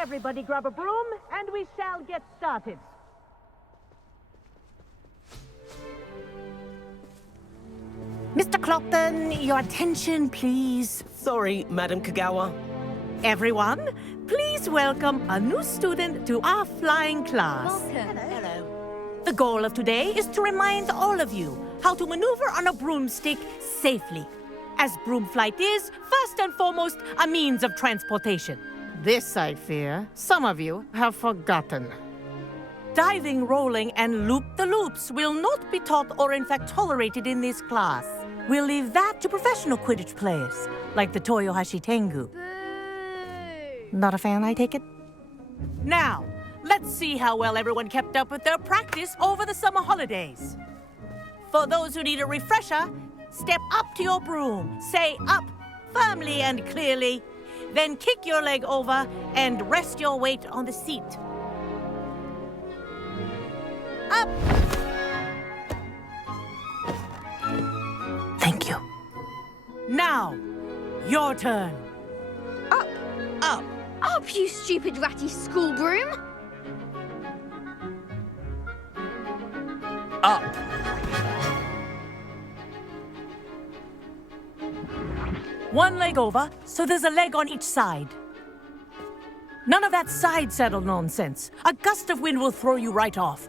Everybody grab a broom, and we shall get started. Mr. Clopton, your attention, please. Sorry, Madam Kagawa. Everyone, please welcome a new student to our flying class. Welcome. Hello. The goal of today is to remind all of you how to maneuver on a broomstick safely, as broom flight is, first and foremost, a means of transportation. This, I fear, some of you have forgotten. Diving, rolling, and loop-the-loops will not be taught or in fact tolerated in this class. We'll leave that to professional Quidditch players, like the Toyohashi Tengu. Boo! Not a fan, I take it? Now, let's see how well everyone kept up with their practice over the summer holidays. For those who need a refresher, step up to your broom, say up firmly and clearly, then kick your leg over and rest your weight on the seat. Up! Thank you. Now, your turn. Up! Up. Up, you stupid ratty school broom! Up. One leg over, so there's a leg on each side. None of that side saddle nonsense. A gust of wind will throw you right off.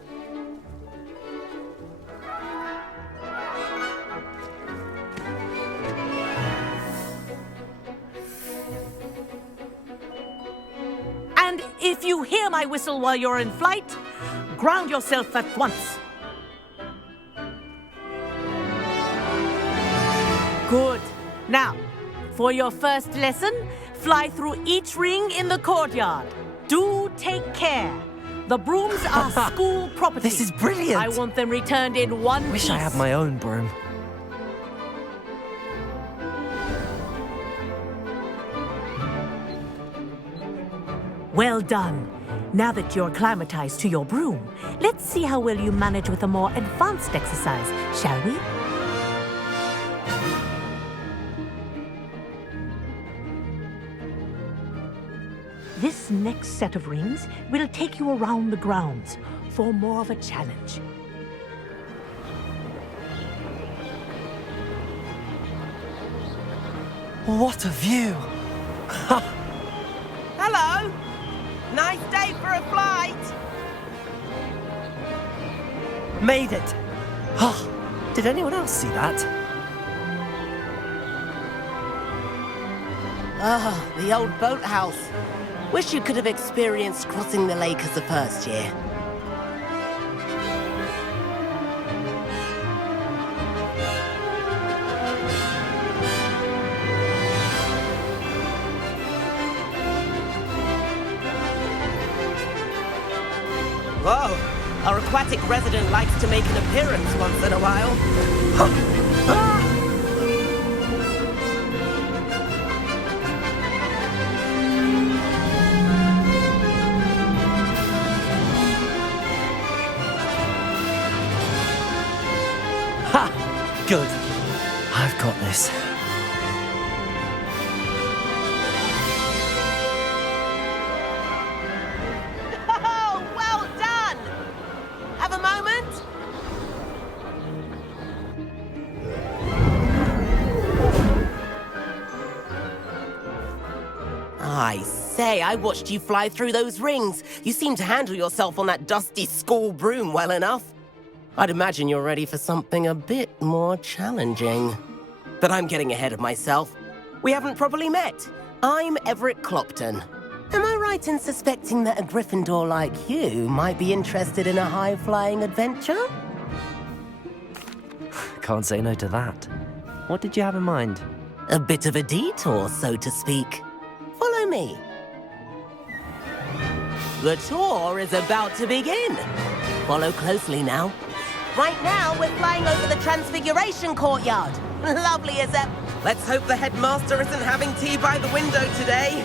And if you hear my whistle while you're in flight, ground yourself at once. Good. Now, for your first lesson, fly through each ring in the courtyard. Do take care. The brooms are school property. This is brilliant. I want them returned in one piece. Wish I had my own broom. Well done. Now that you're acclimatized to your broom, let's see how well you manage with a more advanced exercise, shall we? This next set of rings will take you around the grounds for more of a challenge. What a view! Hello! Nice day for a flight! Made it! Oh, did anyone else see that? Ah, the old boathouse. Wish you could have experienced crossing the lake as a first year. Whoa, our aquatic resident likes to make an appearance once in a while. Good. I've got this. Oh, well done! Have a moment? I say, I watched you fly through those rings. You seem to handle yourself on that dusty school broom well enough. I'd imagine you're ready for something a bit more challenging. But I'm getting ahead of myself. We haven't properly met. I'm Everett Clopton. Am I right in suspecting that a Gryffindor like you might be interested in a high-flying adventure? Can't say no to that. What did you have in mind? A bit of a detour, so to speak. Follow me. The tour is about to begin. Follow closely now. Right now, we're flying over the Transfiguration Courtyard. Lovely as ever. Let's hope the headmaster isn't having tea by the window today.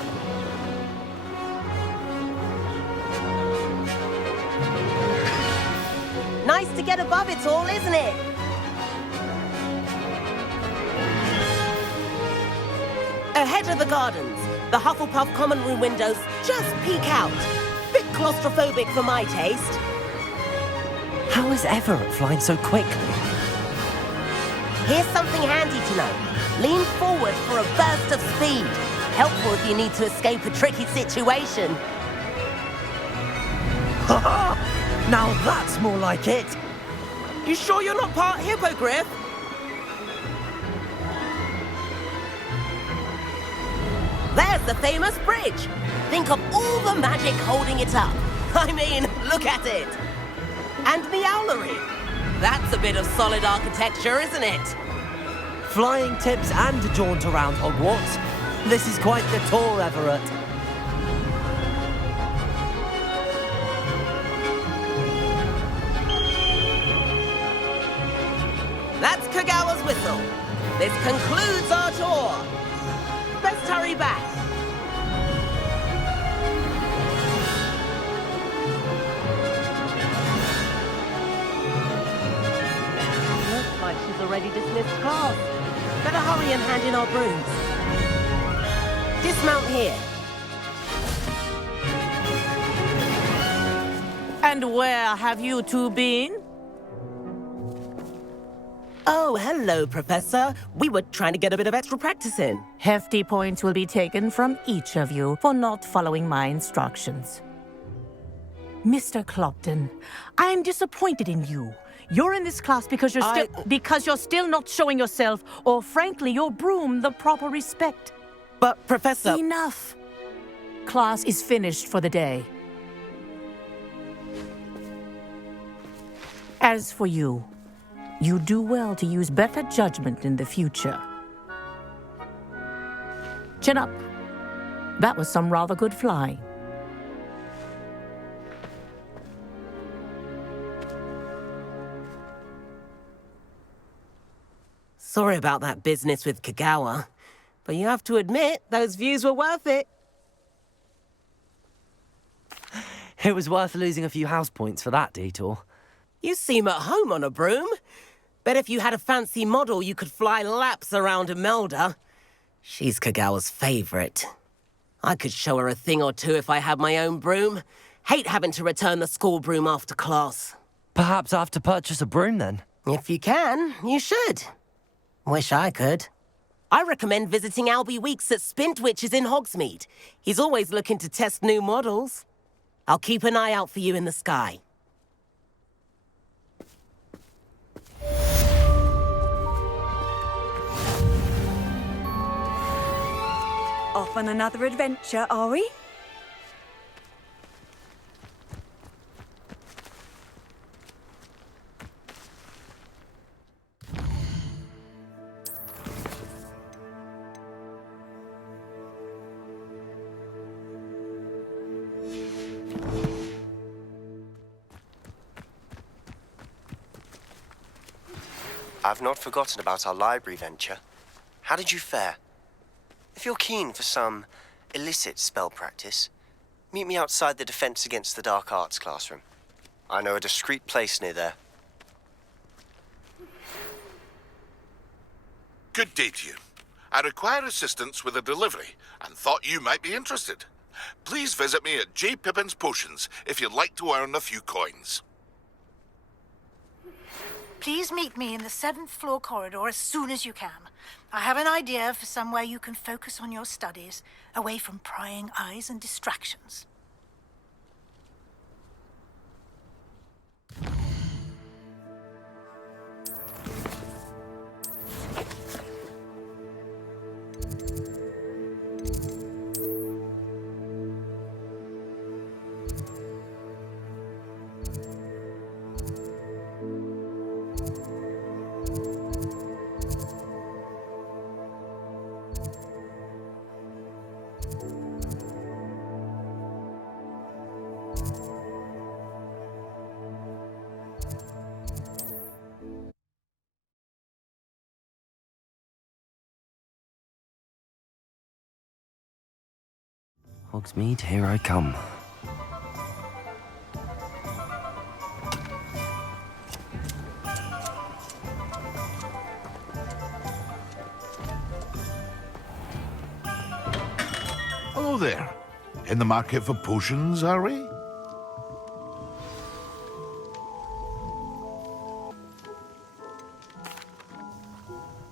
Nice to get above it all, isn't it? Ahead of the gardens, The Hufflepuff common room windows just peek out. Bit claustrophobic for my taste. How is Everett flying so quickly? Here's something handy to know. Lean forward for a burst of speed. Helpful if you need to escape a tricky situation. Now that's more like it. You sure you're not part hippogriff? There's the famous bridge. Think of all the magic holding it up. I mean, look at it. And the owlery. That's a bit of solid architecture, isn't it? Flying tips and a jaunt around Hogwarts. This is quite the tour, Everett. That's Kagawa's whistle. This concludes our tour. Let's hurry back. Looks like she's already dismissed class. Better hurry and hand in our brooms. Dismount here. And where have you two been? Oh, hello, Professor. We were trying to get a bit of extra practice in. Hefty points will be taken from each of you for not following my instructions. Mr. Clopton, I am disappointed in you. You're in this class because you're still not showing yourself, or frankly, your broom the proper respect. But, Professor... Enough. Class is finished for the day. As for you, you do well to use better judgment in the future. Chin up. That was some rather good flying. Sorry about that business with Kagawa, but you have to admit, those views were worth it. It was worth losing a few house points for that detour. You seem at home on a broom. Bet if you had a fancy model, you could fly laps around Imelda. She's Kagawa's favorite. I could show her a thing or two if I had my own broom. Hate having to return the school broom after class. Perhaps I have to purchase a broom then. If you can, you should. Wish I could. I recommend visiting Albie Weeks at Spintwitches in Hogsmeade. He's always looking to test new models. I'll keep an eye out for you in the sky. Off on another adventure, are we? I've not forgotten about our library venture. How did you fare? If you're keen for some illicit spell practice, meet me outside the Defense Against the Dark Arts classroom. I know a discreet place near there. Good day to you. I require assistance with a delivery and thought you might be interested. Please visit me at J. Pippin's Potions if you'd like to earn a few coins. Please meet me in the 7th floor corridor as soon as you can. I have an idea for somewhere you can focus on your studies, away from prying eyes and distractions. Hogsmeade, here I come. in the market for potions, are we?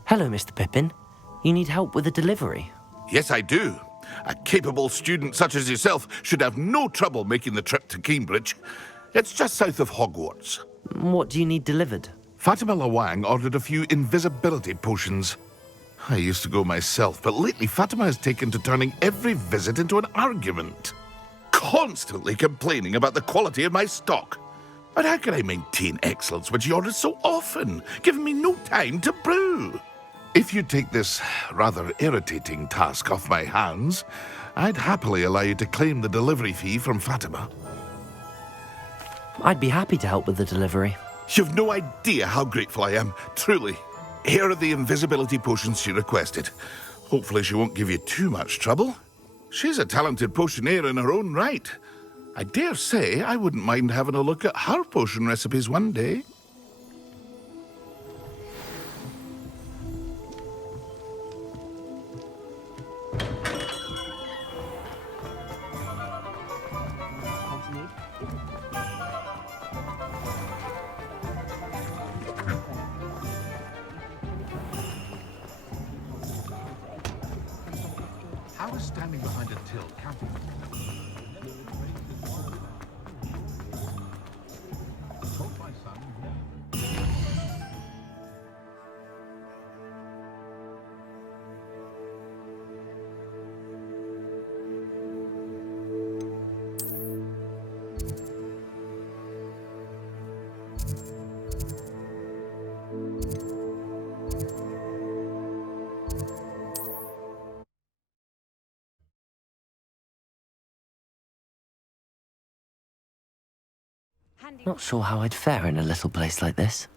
Hello, Mr. Pippin. You need help with a delivery? Yes, I do. A capable student such as yourself should have no trouble making the trip to Cambridge. It's just south of Hogwarts. What do you need delivered? Fatima Lawang ordered a few invisibility potions. I used to go myself, but lately Fatima has taken to turning every visit into an argument. Constantly complaining about the quality of my stock. But how can I maintain excellence when she orders so often, giving me no time to brew? If you take this rather irritating task off my hands, I'd happily allow you to claim the delivery fee from Fatima. I'd be happy to help with the delivery. You've no idea how grateful I am, truly. Here are the invisibility potions she requested. Hopefully she won't give you too much trouble. She's a talented potioneer in her own right. I dare say I wouldn't mind having a look at her potion recipes one day. How is standing behind a till counting? Told my son. Not sure how I'd fare in a little place like this.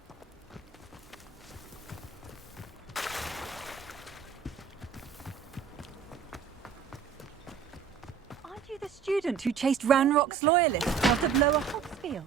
Aren't you the student who chased Ranrock's loyalists out of Lower Hogsmeade?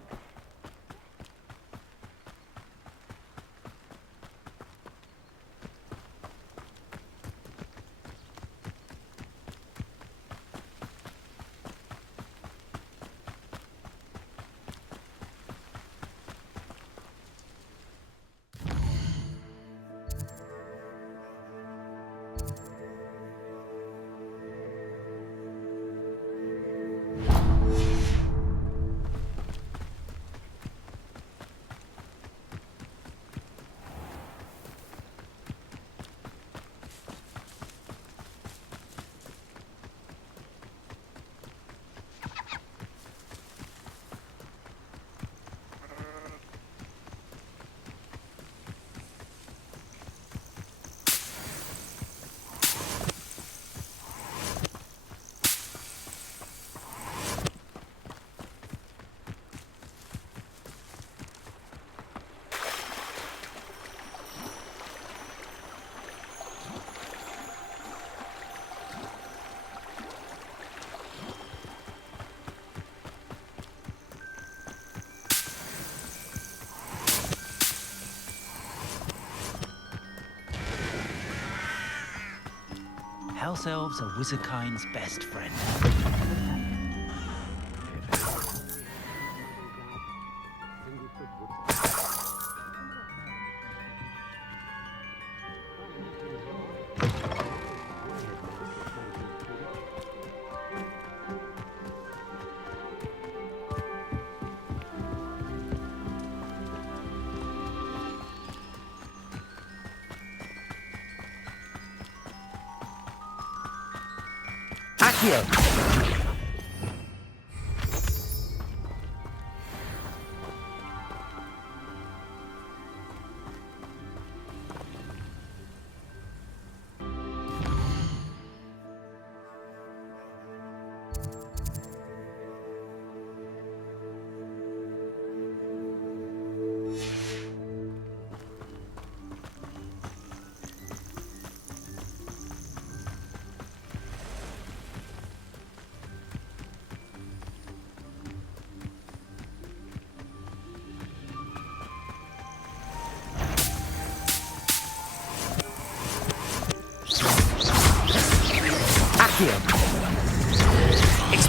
House elves are wizardkind's best friend. Accio!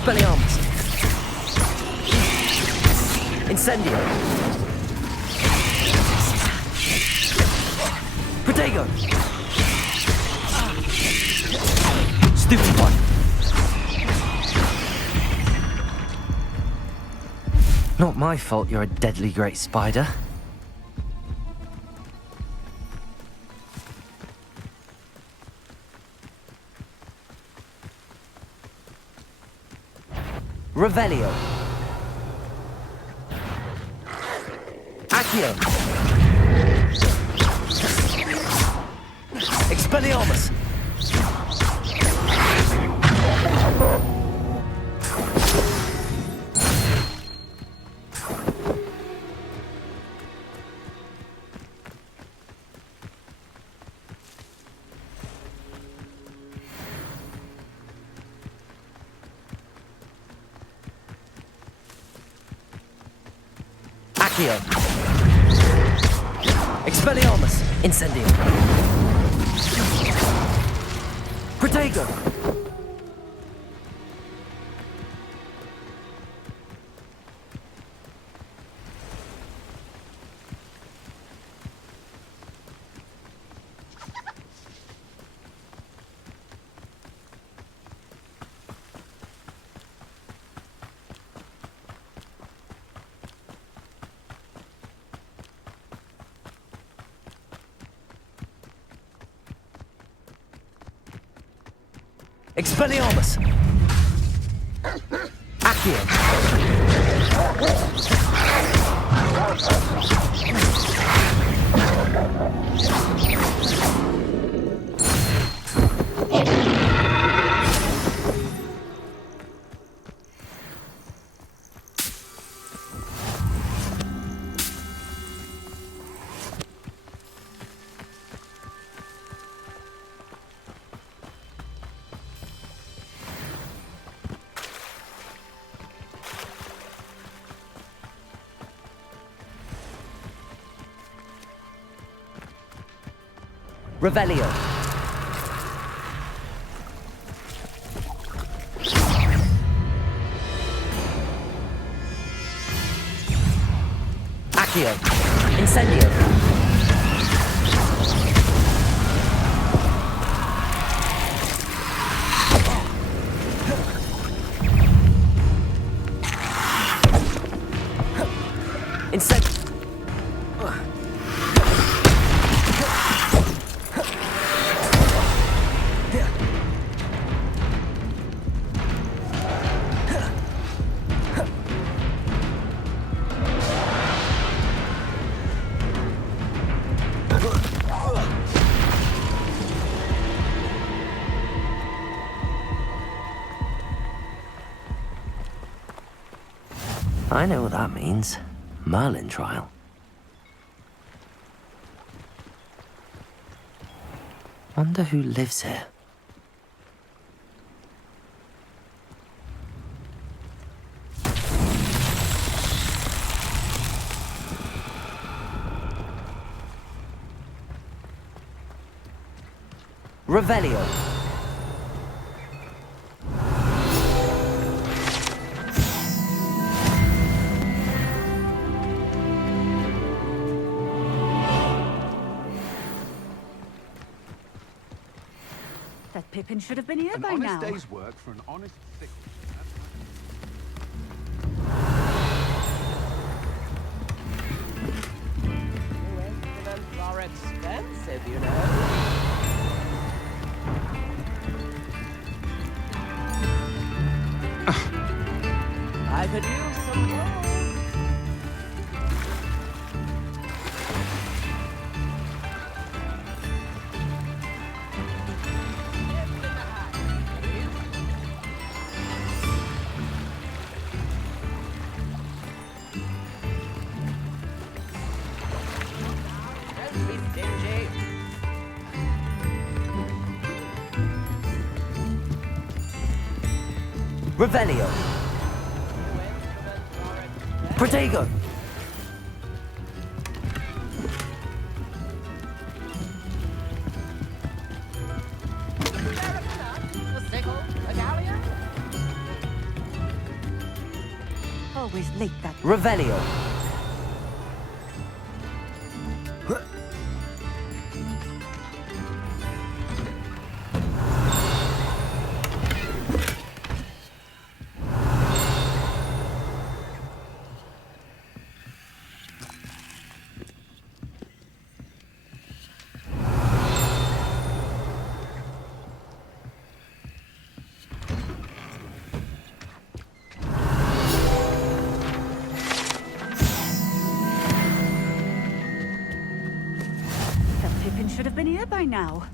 Expelliarmus. Incendio. Protego. Stupefy. Not my fault you're a deadly great spider. Revelio. Accio. Expelliarmus. Accio. Expelliarmus. Incendio. Protego. Expelliarmus. Accio. Revelio. Accio. Incendio. Incendio. I know what that means. Merlin trial. Wonder who lives here. Revelio. That Pippin should have been here by An now. honest day's work for an honest thicket. Instruments are expensive, you know. I could use some more. Revelio. Protego. always late that... Revelio. Pippin should have been here by now.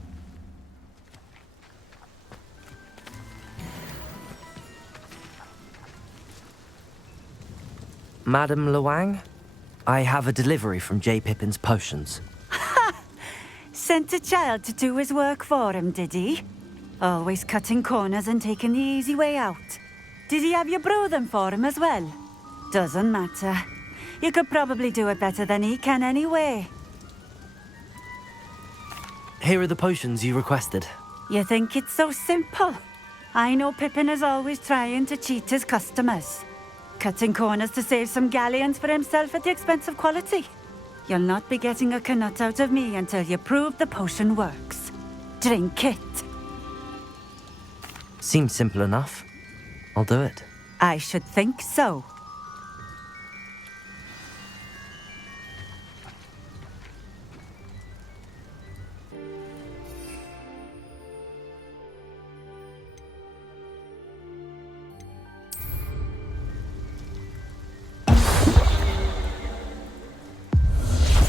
Madam Luang, I have a delivery from J. Pippin's potions. Sent a child to do his work for him, did he? Always cutting corners and taking the easy way out. Did he have you brew them for him as well? Doesn't matter. You could probably do it better than he can anyway. Here are the potions you requested. You think it's so simple? I know Pippin is always trying to cheat his customers. Cutting corners to save some galleons for himself at the expense of quality. You'll not be getting a canut out of me until you prove the potion works. Drink it. Seems simple enough. I'll do it. I should think so.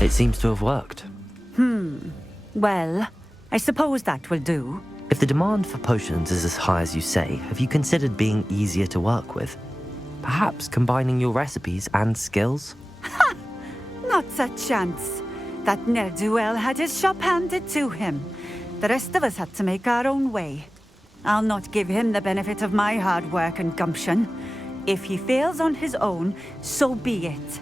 It seems to have worked. Well, I suppose that will do. If the demand for potions is as high as you say, have you considered being easier to work with? Perhaps combining your recipes and skills? Not a chance. That ne'er-do-well had his shop handed to him. The rest of us had to make our own way. I'll not give him the benefit of my hard work and gumption. If he fails on his own, so be it.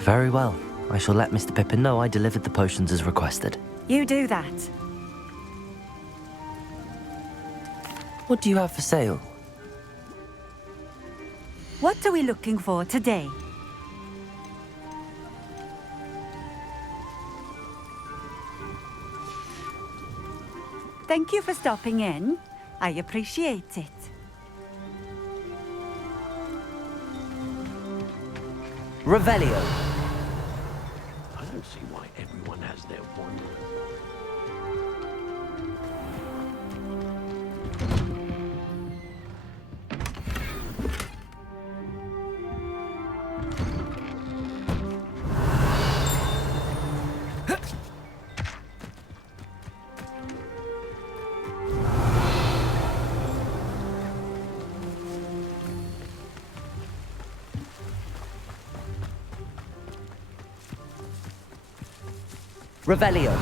Very well. I shall let Mr. Pippin know I delivered the potions as requested. You do that. What do you have for sale? What are we looking for today? Thank you for stopping in. I appreciate it. Revelio. I don't see why everyone has their wand. Revelio.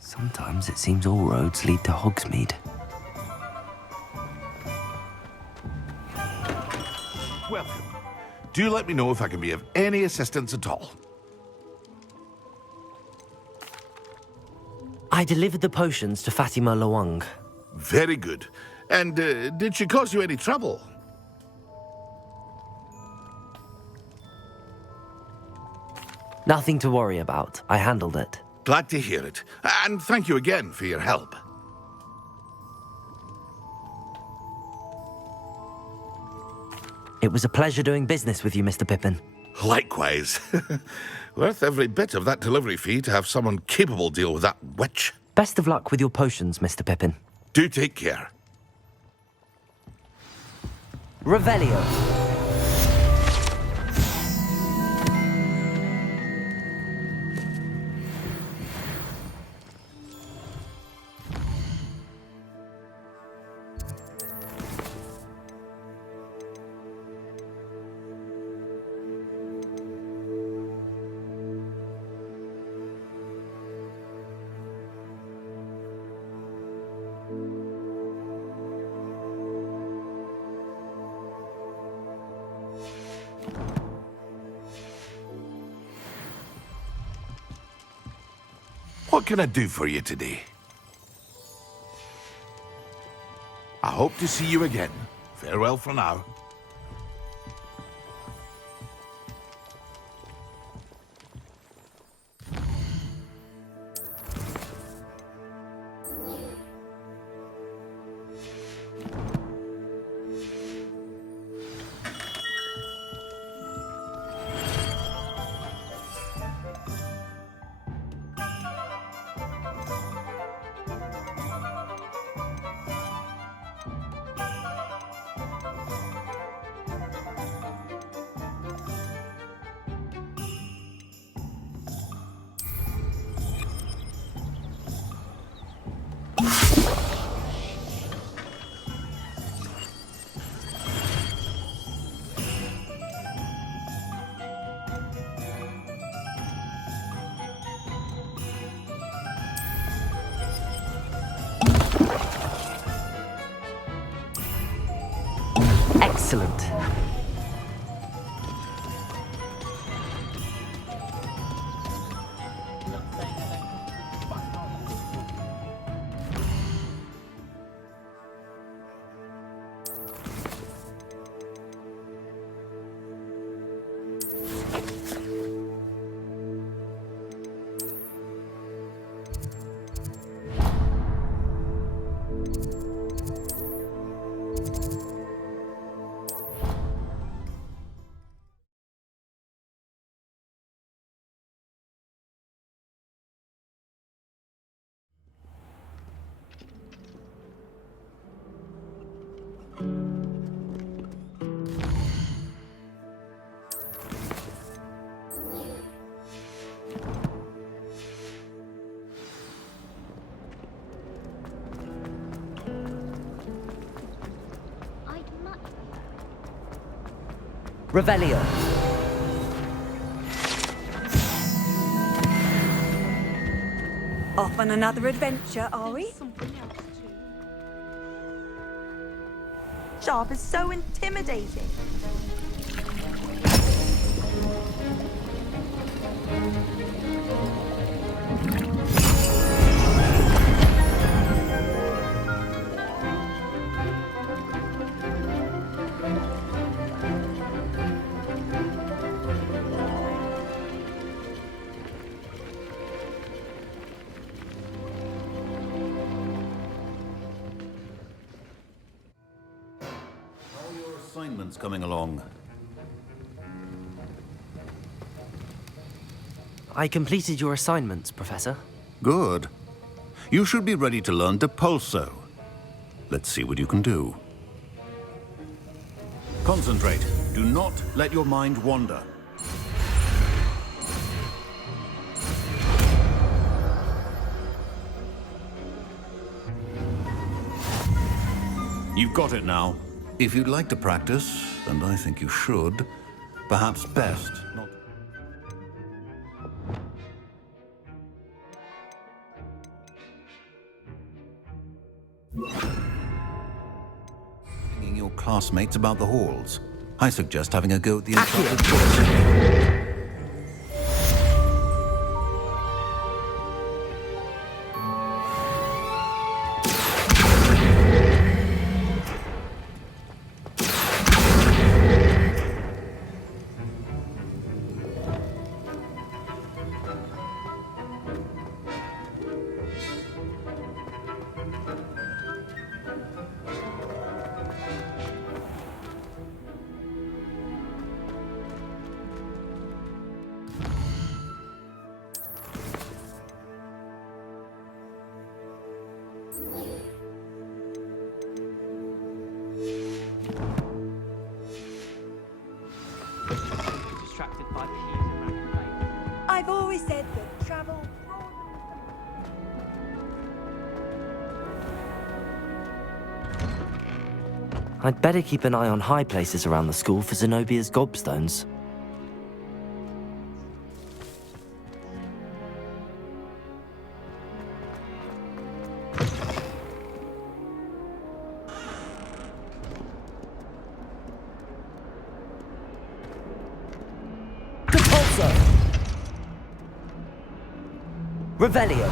Sometimes it seems all roads lead to Hogsmeade. Welcome. Do let me know if I can be of any assistance at all. I delivered the potions to Fatima Luang. Very good. And did she cause you any trouble? Nothing to worry about. I handled it. Glad to hear it. And thank you again for your help. It was a pleasure doing business with you, Mr. Pippin. Likewise. Worth every bit of that delivery fee to have someone capable deal with that witch. Best of luck with your potions, Mr. Pippin. Do take care. Revelio. What can I do for you today? I hope to see you again. Farewell for now. Excellent. Revelio. Off on another adventure, are we? Sharp is so intimidating. Assignments coming along. I completed your assignments, Professor. Good. You should be ready to learn Depulso. Let's see what you can do. Concentrate. Do not let your mind wander. You've got it now. If you'd like to practice, and I think you should, perhaps best not... Singing your classmates about the halls. I suggest having a go at the inside. I've always said that travel... I'd better keep an eye on high places around the school for Zenobia's gobstones. Revelio.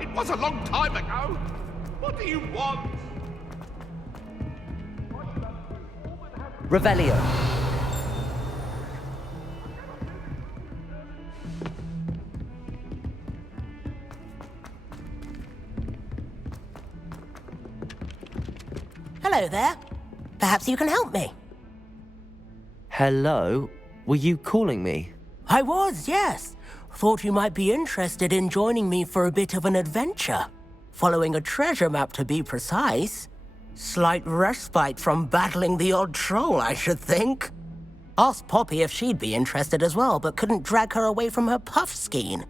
It was a long time ago. What do you want? Revelio. Hello there. Perhaps you can help me. Hello? Were you calling me? I was, yes. Thought you might be interested in joining me for a bit of an adventure. Following a treasure map, to be precise. Slight respite from battling the odd troll, I should think. Asked Poppy if she'd be interested as well, but couldn't drag her away from her puff skein.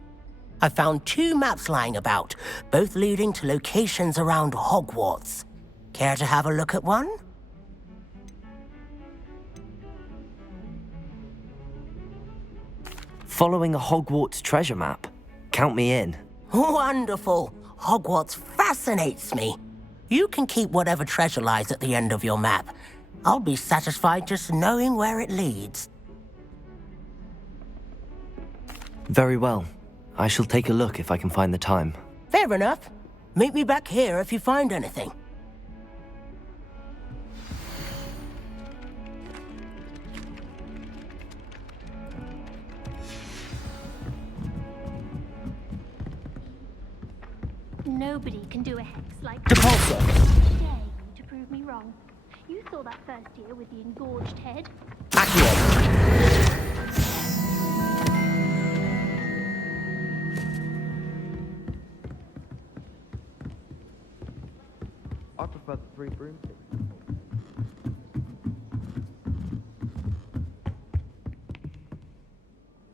I found 2 maps lying about, both leading to locations around Hogwarts. Care to have a look at one? Following a Hogwarts treasure map? Count me in. Wonderful. Hogwarts fascinates me. You can keep whatever treasure lies at the end of your map. I'll be satisfied just knowing where it leads. Very well. I shall take a look if I can find the time. Fair enough. Meet me back here if you find anything. Nobody can do a hex like Depulso. Dare you to prove me wrong. You saw that first year with the engorged head. Accio. I prefer the 3 broomsticks.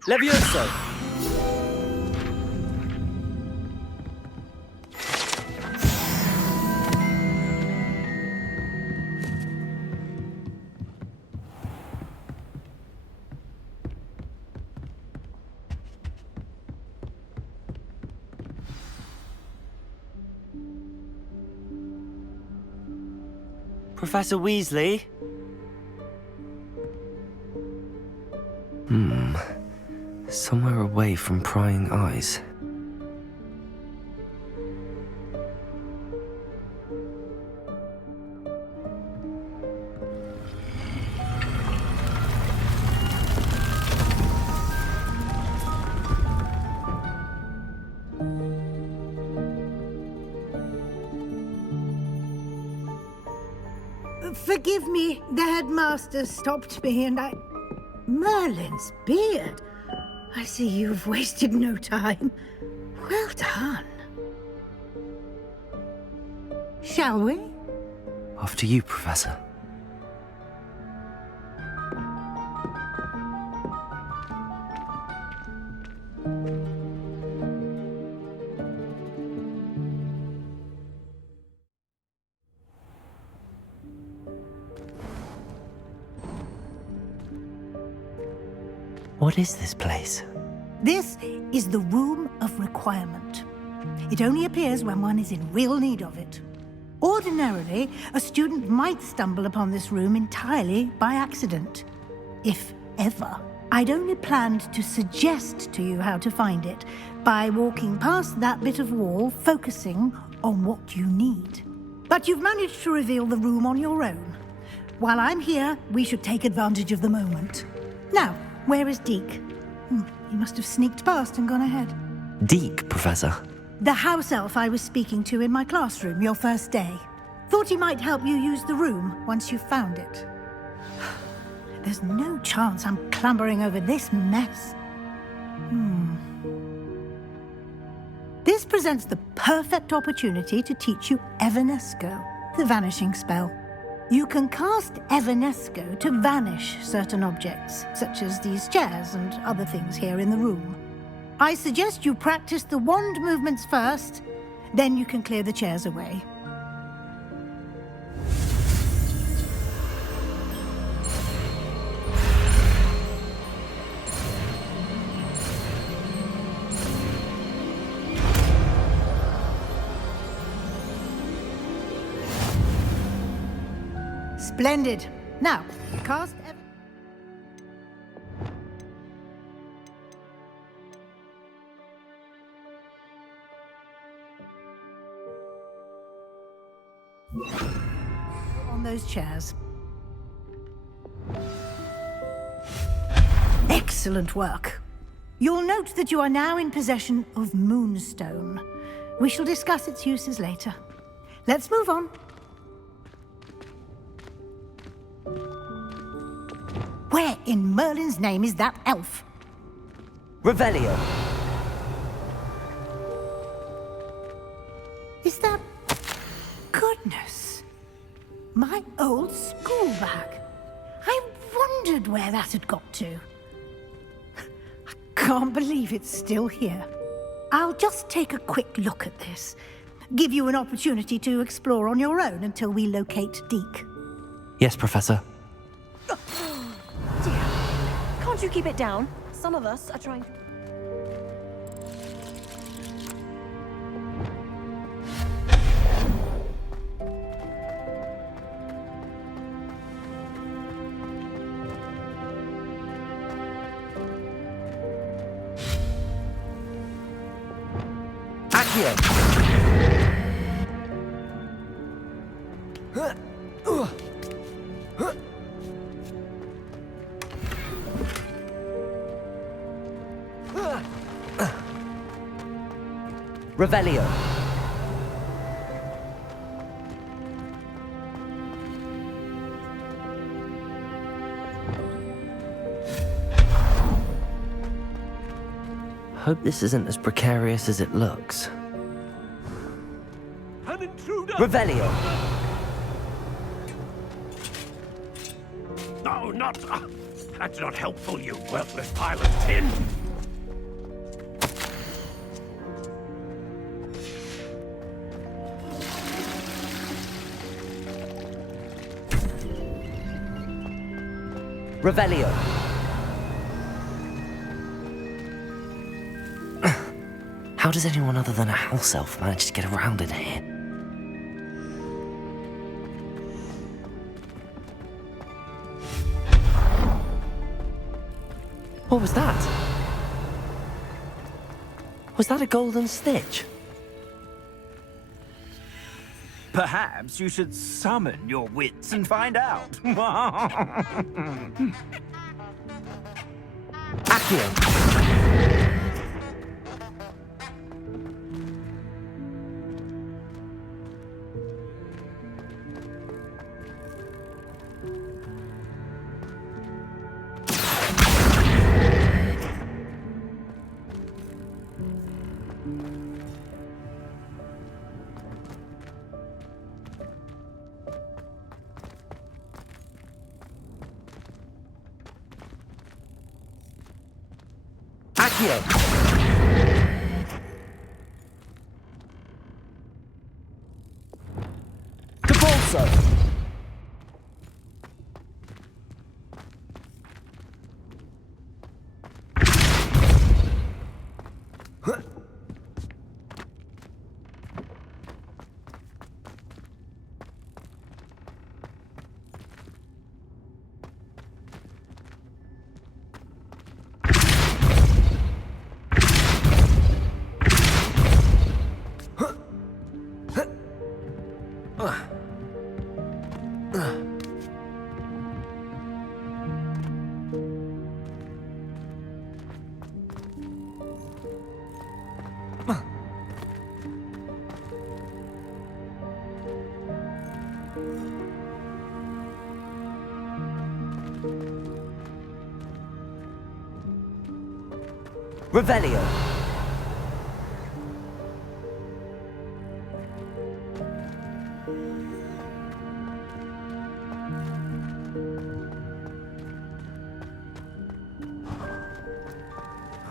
Levioso. Professor Weasley? Somewhere away from prying eyes. Forgive me, the headmaster stopped me and I... Merlin's beard. I see you've wasted no time. Well done. Shall we? After you, Professor. What is this place? This is the Room of Requirement. It only appears when one is in real need of it. Ordinarily, a student might stumble upon this room entirely by accident. If ever. I'd only planned to suggest to you how to find it by walking past that bit of wall, focusing on what you need. But you've managed to reveal the room on your own. While I'm here, we should take advantage of the moment. Now, where is Deke? He must have sneaked past and gone ahead. Deke, Professor. The house elf I was speaking to in my classroom your first day. Thought he might help you use the room once you found it. There's no chance I'm clambering over this mess. This presents the perfect opportunity to teach you Evanesco, the vanishing spell. You can cast Evanesco to vanish certain objects, such as these chairs and other things here in the room. I suggest you practice the wand movements first, Then you can clear the chairs away. Splendid. Now, cast... on those chairs. Excellent work. You'll note that you are now in possession of Moonstone. We shall discuss its uses later. Let's move on. Where in Merlin's name is that elf? Revelio. Is that... Goodness. My old school bag. I wondered where that had got to. I can't believe it's still here. I'll just take a quick look at this. Give you an opportunity to explore on your own until we locate Deke. Yes, Professor. Dear, can't you keep it down? Some of us are trying... Revelio. Hope this isn't as precarious as it looks. An intruder! Revelio. No, not... that's not helpful, you worthless pile of tin! Revelio. How does anyone other than a house elf manage to get around in here? What was that? Was that a golden stitch? Perhaps you should summon your wits and find out. Accio. Accio. Capolso. Revelio.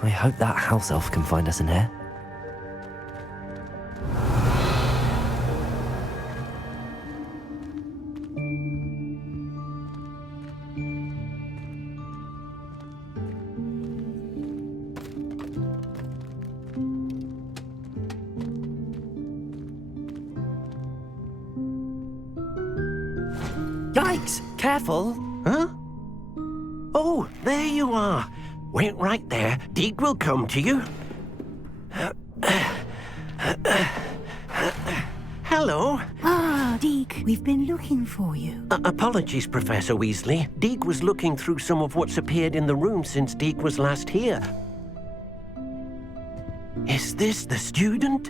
I hope that house elf can find us in here. Yikes! Careful! Huh? Oh, there you are. Wait right there. Deke will come to you. Hello. Ah, Deke, we've been looking for you. Apologies, Professor Weasley. Deke was looking through some of what's appeared in the room since Deke was last here. Is this the student?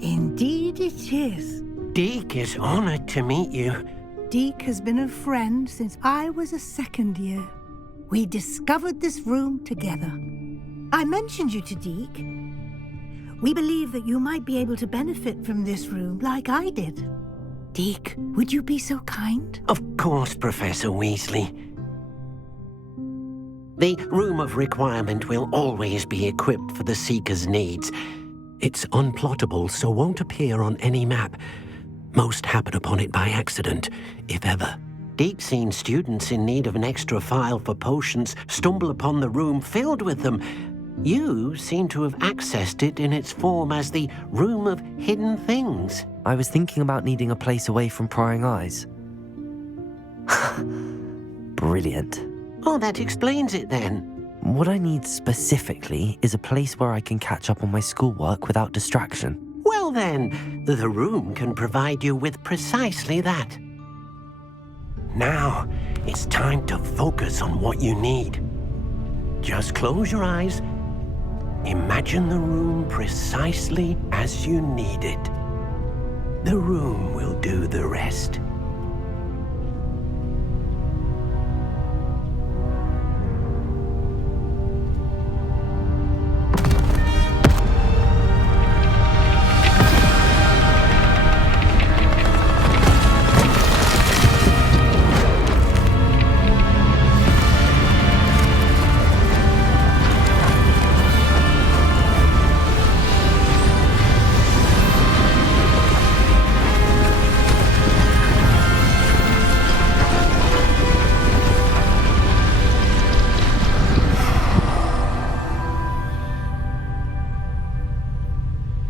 Indeed it is. Deke is honored to meet you. Deke has been a friend since I was a second year. We discovered this room together. I mentioned you to Deke. We believe that you might be able to benefit from this room like I did. Deke, would you be so kind? Of course, Professor Weasley. The Room of Requirement will always be equipped for the Seeker's needs. It's unplottable, so won't appear on any map. Most happen upon it by accident, if ever. Deke's seen students in need of an extra file for potions stumble upon the room filled with them. You seem to have accessed it in its form as the Room of Hidden Things. I was thinking about needing a place away from prying eyes. Brilliant. Oh, that explains it then. What I need specifically is a place where I can catch up on my schoolwork without distraction. Well then, the room can provide you with precisely that. Now, it's time to focus on what you need. Just close your eyes. Imagine the room precisely as you need it. The room will do the rest.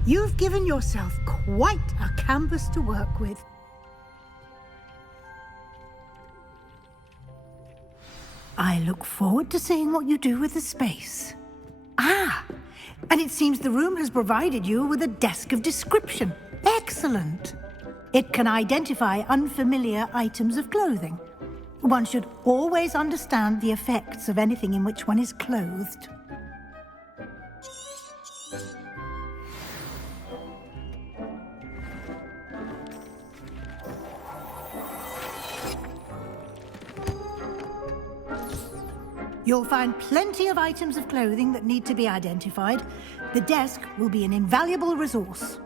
You've given yourself quite a canvas to work with. I look forward to seeing what you do with the space. Ah, and it seems the room has provided you with a desk of description. Excellent. It can identify unfamiliar items of clothing. One should always understand the effects of anything in which one is clothed. You'll find plenty of items of clothing that need to be identified. The desk will be an invaluable resource.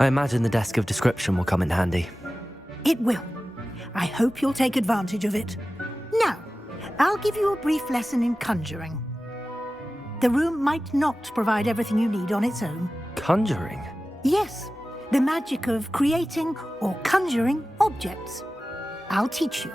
I imagine the desk of description will come in handy. It will. I hope you'll take advantage of it. Now, I'll give you a brief lesson in conjuring. The room might not provide everything you need on its own. Conjuring? Yes, the magic of creating or conjuring objects. I'll teach you.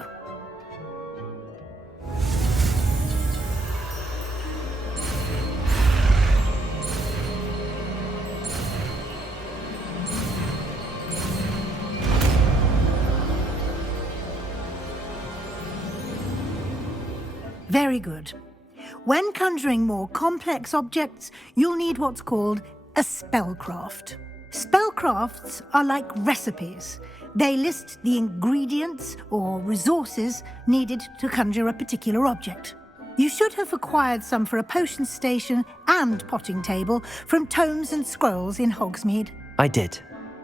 Very good. When conjuring more complex objects, you'll need what's called a spellcraft. Spellcrafts are like recipes. They list the ingredients or resources needed to conjure a particular object. You should have acquired some for a potion station and potting table from tomes and scrolls in Hogsmeade. I did.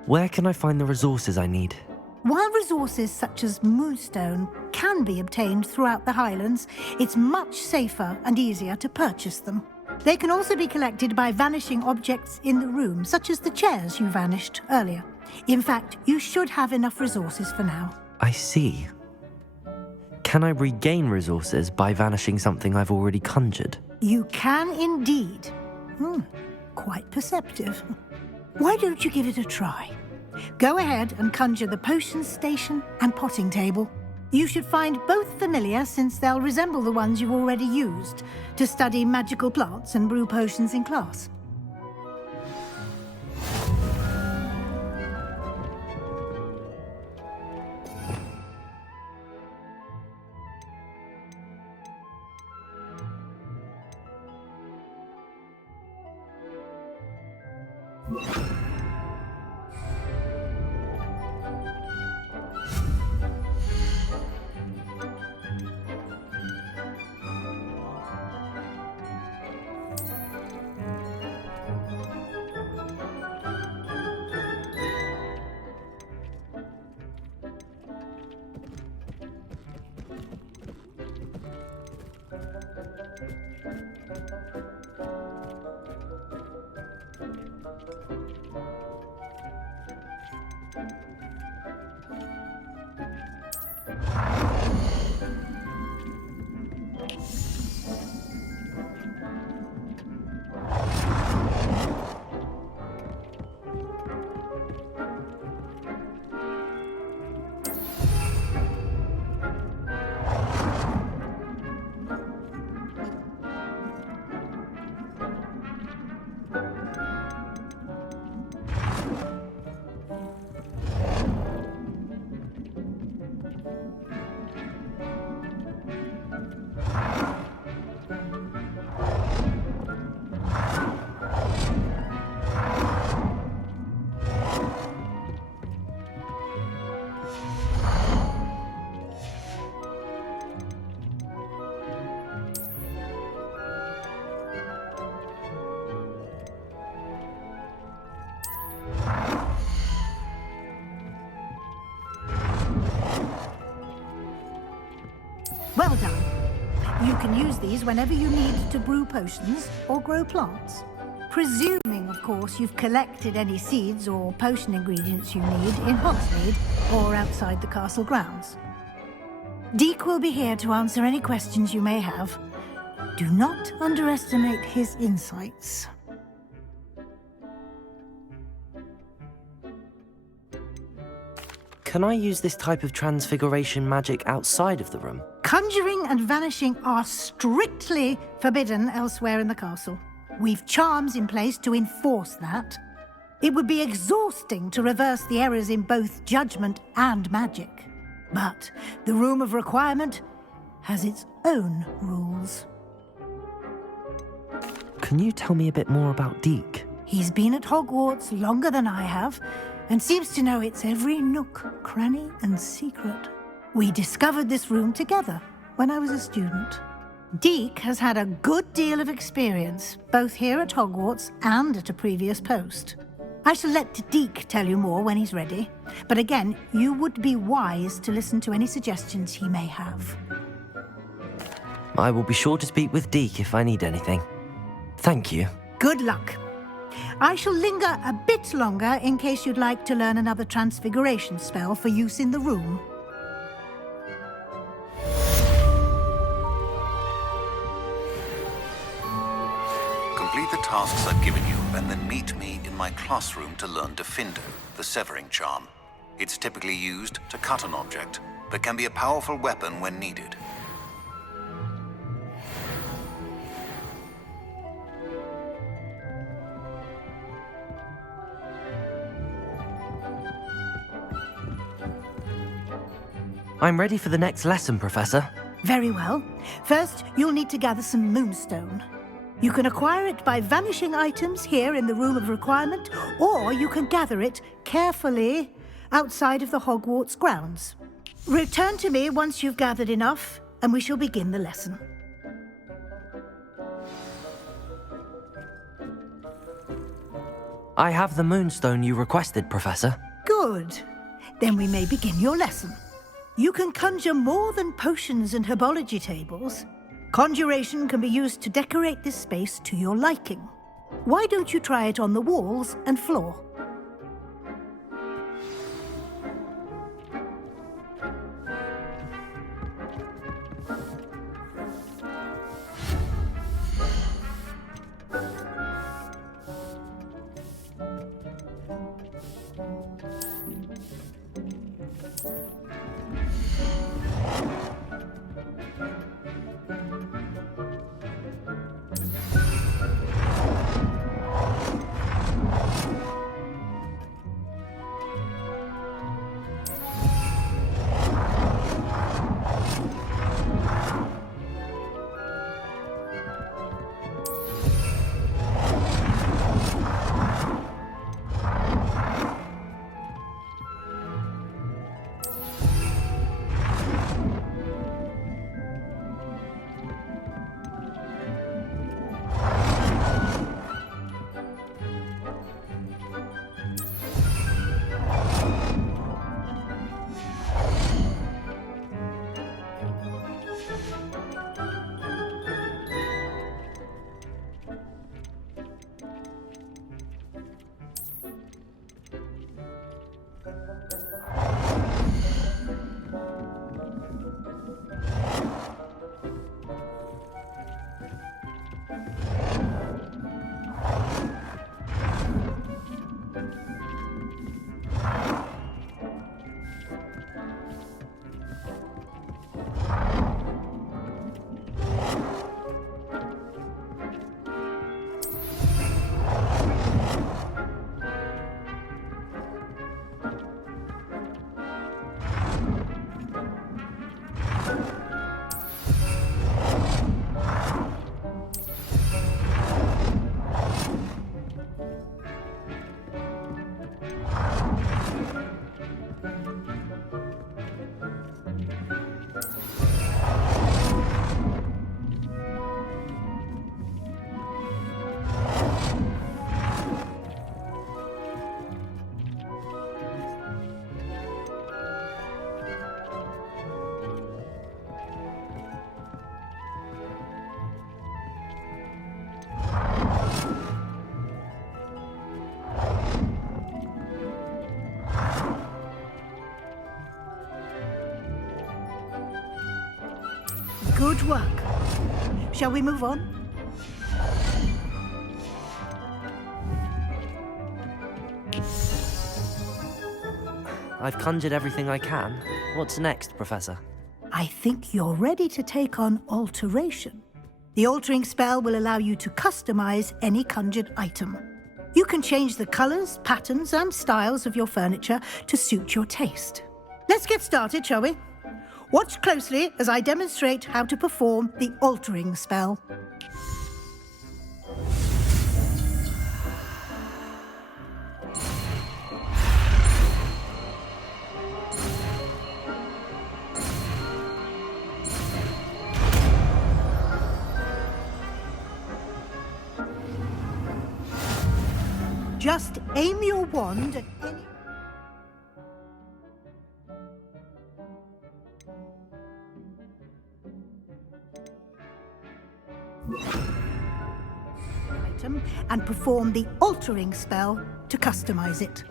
Where can I find the resources I need? While resources such as moonstone can be obtained throughout the Highlands, it's much safer and easier to purchase them. They can also be collected by vanishing objects in the room, such as the chairs you vanished earlier. In fact, you should have enough resources for now. I see. Can I regain resources by vanishing something I've already conjured? You can indeed. Quite perceptive. Why don't you give it a try? Go ahead and conjure the potion station and potting table. You should find both familiar, since they'll resemble the ones you've already used to study magical plants and brew potions in class. Well done. You can use these whenever you need to brew potions or grow plants. Presuming, of course, you've collected any seeds or potion ingredients you need in Hogsmeade or outside the castle grounds. Deek will be here to answer any questions you may have. Do not underestimate his insights. Can I use this type of transfiguration magic outside of the room? Conjuring and vanishing are strictly forbidden elsewhere in the castle. We've charms in place to enforce that. It would be exhausting to reverse the errors in both judgment and magic. But the Room of Requirement has its own rules. Can you tell me a bit more about Deek? He's been at Hogwarts longer than I have, and seems to know its every nook, cranny, and secret. We discovered this room together when I was a student. Deek has had a good deal of experience, both here at Hogwarts and at a previous post. I shall let Deek tell you more when he's ready, but again, you would be wise to listen to any suggestions he may have. I will be sure to speak with Deek if I need anything. Thank you. Good luck. I shall linger a bit longer in case you'd like to learn another transfiguration spell for use in the room. Complete the tasks I've given you, and then meet me in my classroom to learn Defindo, the severing charm. It's typically used to cut an object, but can be a powerful weapon when needed. I'm ready for the next lesson, Professor. Very well. First, you'll need to gather some moonstone. You can acquire it by vanishing items here in the Room of Requirement, or you can gather it carefully outside of the Hogwarts grounds. Return to me once you've gathered enough, and we shall begin the lesson. I have the moonstone you requested, Professor. Good. Then we may begin your lesson. You can conjure more than potions and herbology tables. Conjuration can be used to decorate this space to your liking. Why don't you try it on the walls and floor? Good work. Shall we move on? I've conjured everything I can. What's next, Professor? I think you're ready to take on alteration. The altering spell will allow you to customize any conjured item. You can change the colors, patterns, and styles of your furniture to suit your taste. Let's get started, shall we? Watch closely as I demonstrate how to perform the altering spell. Just aim your wand at any... item and perform the altering spell to customize it.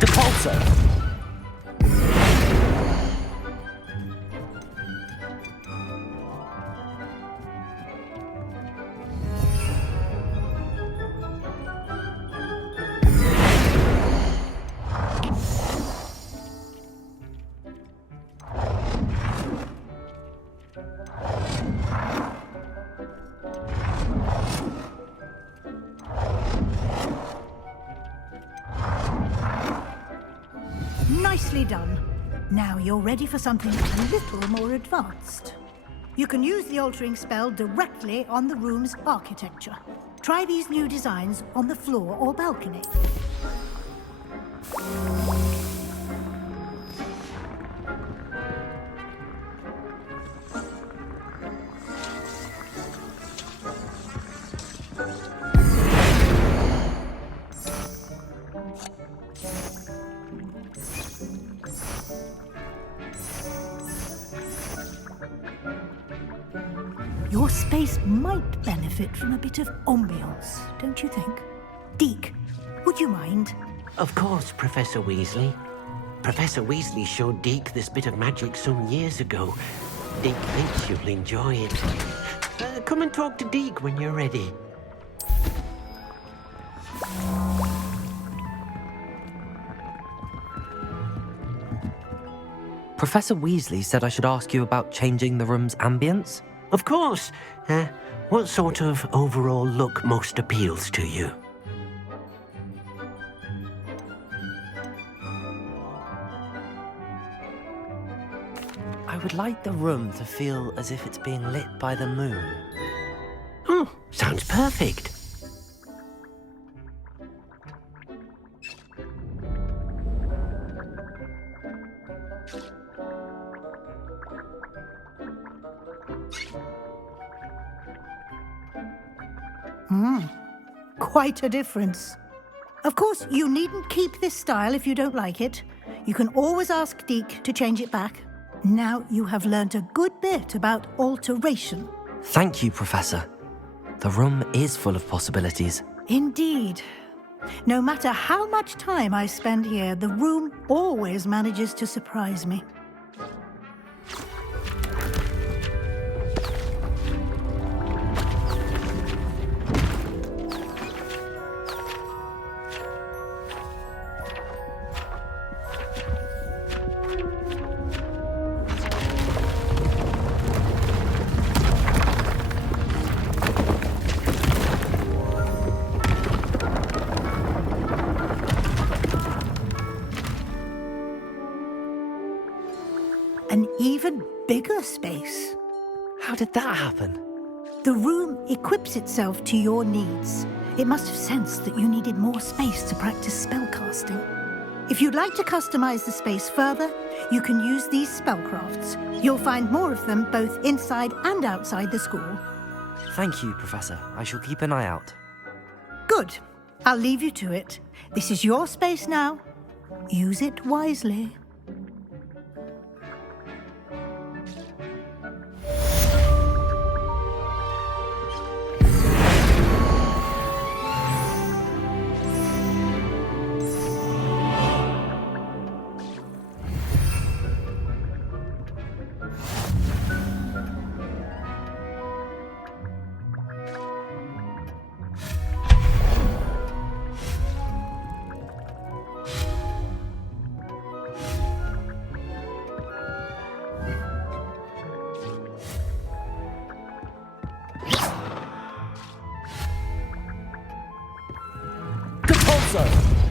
Depulso! Nicely done. Now you're ready for something a little more advanced. You can use the altering spell directly on the room's architecture. Try these new designs on the floor or balcony. Your space might benefit from a bit of ambiance, don't you think? Deke, would you mind? Of course, Professor Weasley. Professor Weasley showed Deke this bit of magic some years ago. Deke thinks you'll enjoy it. Come and talk to Deke when you're ready. Professor Weasley said I should ask you about changing the room's ambience? Of course. What sort of overall look most appeals to you? I would like the room to feel as if it's being lit by the moon. Oh, sounds perfect. Quite a difference. Of course, you needn't keep this style if you don't like it. You can always ask Deke to change it back. Now you have learnt a good bit about alteration. Thank you, Professor. The room is full of possibilities. Indeed. No matter how much time I spend here, the room always manages to surprise me. An even bigger space. How did that happen? The room equips itself to your needs. It must have sensed that you needed more space to practice spellcasting. If you'd like to customize the space further, you can use these spellcrafts. You'll find more of them both inside and outside the school. Thank you, Professor. I shall keep an eye out. Good. I'll leave you to it. This is your space now. Use it wisely. Sir.